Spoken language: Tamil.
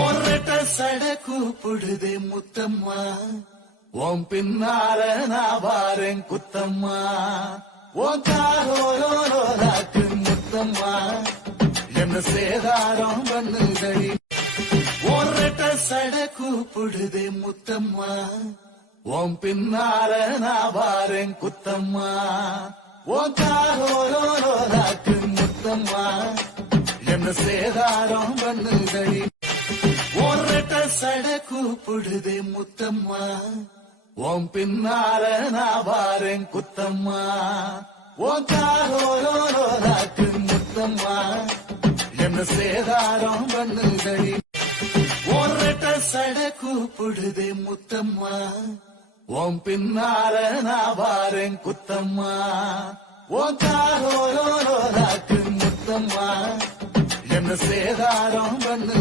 ஒரட்ட சட கூப்பிடுதே முத்தம்மா, உன் பின்னால நான் வாரேன் குத்தம்மா. உன் காரோராக்கு முத்தம்மா, என்ன சேதாரம் பண்ணுதடி. ஒரட்ட சட கூப்பிடுதே முத்தம்மா, உன் பின்னால நான் வாரேன் குத்தம்மா. உன் காரோராக்கு முத்தம்மா, என்ன சேதாரம் பண்ணுதடி. ஒரட்ட சட கூப்பிடுதே முத்தம்மா, உன் பின்னால நான் வாரேன் குத்தம்மா. உன் காரோராக்கு முத்தம்மா, என்ன சேதாரம் பண்ணுதடி. ஒரட்ட சட கூப்பிடுதே முத்தம்மா, உன் பின்னால நான் வாரேன் குத்தம்மா. உன் காரோராக்கு முத்தம்மா, என்ன சேதாரம் பண்ணு.